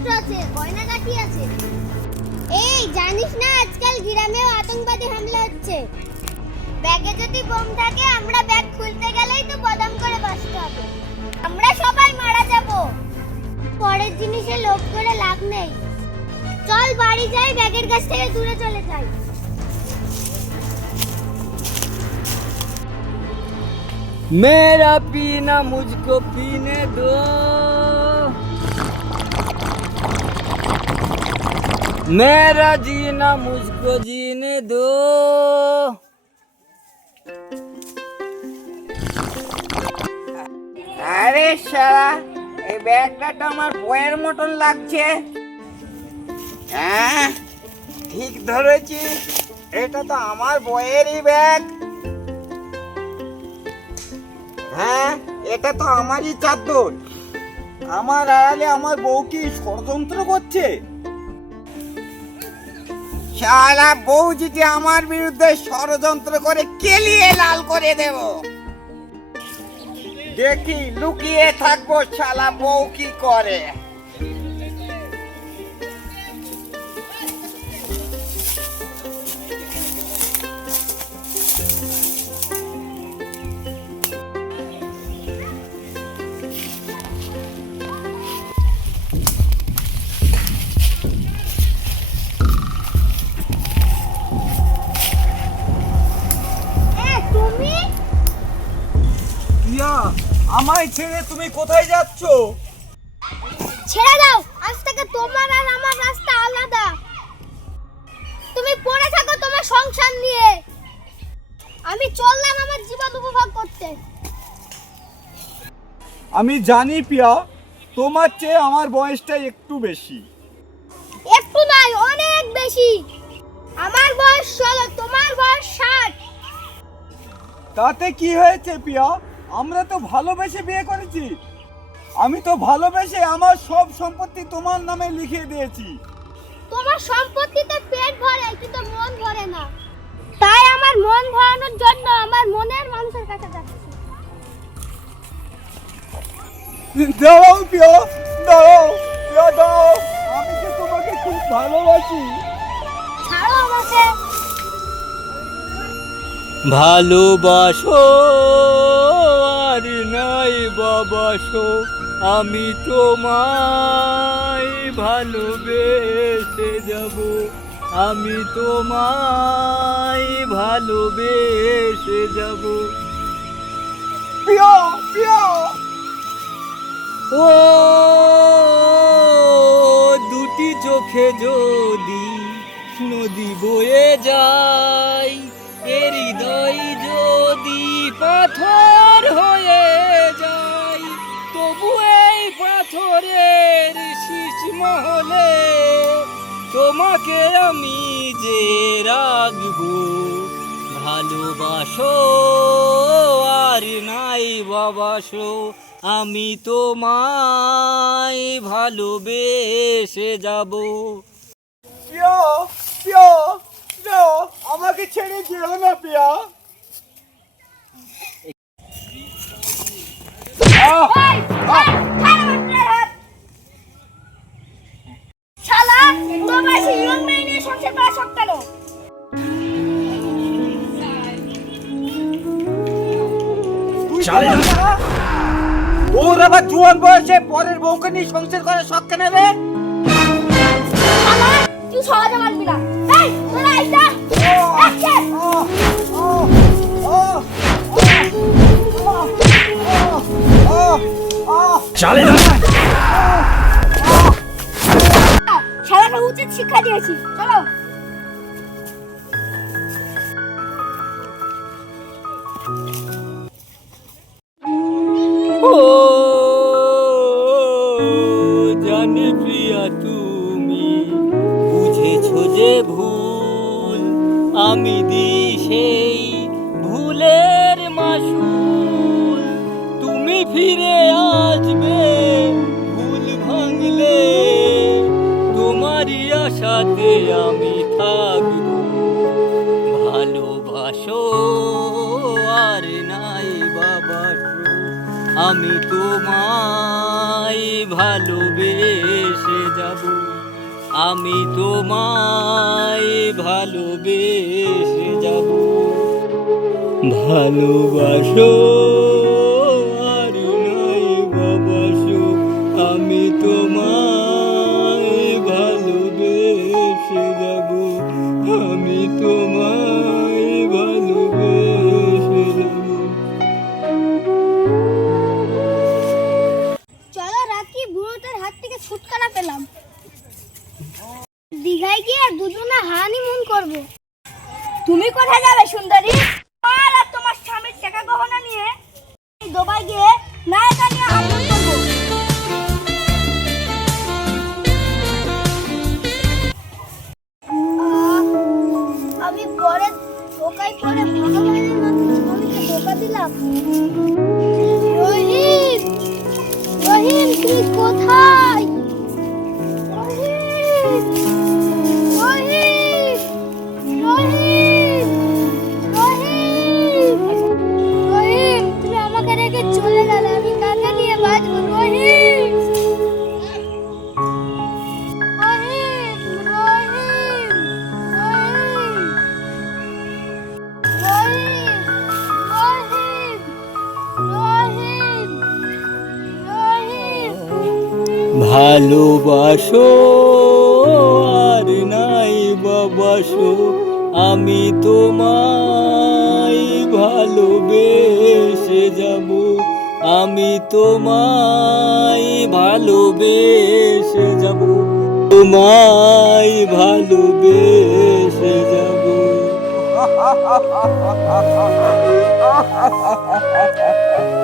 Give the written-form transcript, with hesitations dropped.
জিনিসপত্র আছে, গয়নাগাটি আছে। এই জানিস না আজকাল গ্রামেও আতঙ্কবাদী হামলা হচ্ছে। ব্যাগে যদি বোম থাকে আমরা ব্যাগ খুলতে গেলেই তো বদম করে বাঁচতে হবে। আমরা সবাই মারা যাব। পরের জিনিসে লোভ করে লাভ নেই। চল বাড়ি যাই, ব্যাগের কাছ থেকে দূরে চলে যাই। मेरा पीना मुझको पीने दो, मेरा जीना मुझको जीने दो। আরে শালা, এই ব্যাগটা তো আমার বইয়ের মতন লাগছে। হ্যাঁ, ঠিক ধরেছি, এটা তো আমার বইয়েরই ব্যাগ। হ্যাঁ, এটা তো আমারই চাদর। আমার আড়ালে আমার বউ কি ষড়যন্ত্র করছে? শালা, বউ যদি আমার বিরুদ্ধে ষড়যন্ত্র করে কেলিয়ে লাল করে দেব। দেখি লুকিয়ে থাকবো, শালা বউ কি করে। তুমি প্রিয়া, আমায় ছেড়ে তুমি কোথায় যাচ্ছ? ছেড়ে দাও, আজ থেকে তোমার আর আমার রাস্তা আলাদা। তুমি পড়ে থাকো তোমার সংসার নিয়ে, আমি চললাম আমার জীবন উপভোগ করতে। আমি জানি প্রিয়া, তোমার চেয়ে আমার বয়সটা একটু বেশি। একটু নয়, অনেক বেশি। আমার বয়স 16, তোমার বয়স 60। তাতে কি হয়েছে প্রিয়া? আমরা তো ভালোবেসে বিয়ে করেছি। আমি তো ভালোবেসে আমার সব সম্পত্তি তোমার নামে লিখে দিয়েছি। তোমার সম্পত্তিতে পেট ভরে কিন্তু মন ভরে না, তাই আমার মন ভরানোর জন্য আমার মনের মানুষের কাছে যাচ্ছি। দাঁড়াও প্রিয়া, দাঁড়াও প্রিয়া, দাঁড়াও। আমি তো তোমাকে খুব ভালোবাসি। ছাড়ো আমাকে। ভালোবাসো আর নাই বাবাসো, আমি তোমায় ভালোবেসে যাব, আমি তোমায় ভালোবেসে যাব। প্রিয়া, প্রিয়া, ও দুটি চোখে যদি নদী বয়ে যায়, এ হৃদয় যদি পাথর হয়ে যায়, তবু এই পাথরের শীষ মহলে তোমাকে আমি যে রাখবো। ভালোবাসো আর নাই বাবাসো, আমি তোমায় ভালোবেসে যাব। প্রিয়া, প্রিয়া, প্রিয়া, আমাকে ছেড়ে যেও না প্রিয়া। শালা, তোমার সেই ইয়ং মেয়ে নিয়ে সংসার করা শখ কেন? ওর আবার জোয়ান বয়সে পরের বউকে নিয়ে সংসার করে শখ কেন রে? শালা, তুই সহজে মারবি না। এই, তোরা আইসা। অ্যাকশন! শালাকে উচিত শিক্ষা দিয়েছি, চলো। ও জানি প্রিয়া, তুমি বুঝেছো যে ভুল, আমি সেই ভুলের মাসুল। তুমি ফিরে আসবে ভুল ভাঙলে, তোমারই আশাতে আমি থাকবো। ভালোবাসো আর নাই বাবাসো, আমি তোমায় তোমায় ভালোবেসে যাব, আমি তোমায় ভালোবেসে যাব। ভালোবাসো আর নাই বাবাসো, আমি তোমায় ভালোবেসে যাব, আমি তোমায় ভালোবেসে যাব। চলো রাখি, বুড়োটার হাত থেকে ছুটকারা পেলাম। দীঘায় গিয়ে দুজনে হানিমুন করব। তুমি কোথায় যাবে সুন্দরী? আর তোমার স্বামীর টাকা গহনা নিয়ে দুবাই গিয়ে নায়িকা নিয়ে হানিমুন করব। আমি পরে ধোকায় পড়ে ভালো ভাইয়ের মতো স্বামীকে ধোকা দিলাম। রহিম, রহিম তুই কোথায়? রহিম, রহিম, রহিম, রহিম, রহিম তুমি আমাকে রেখে চলে গেলে আমি কাকে নিয়ে বাঁচবো? রহিম, রহিম, রহিম, রহিম, রহিম, রহিম, রহিম, রহিম। ভালোবাসো আর নাই বাবাসো, আমি তোমায় ভালোবেসে যাব, আমি তোমায় ভালোবেসে যাব, তোমায় ভালোবেসে যাব। ha ha ha ha ha ha ha ha ha ha ha ha ha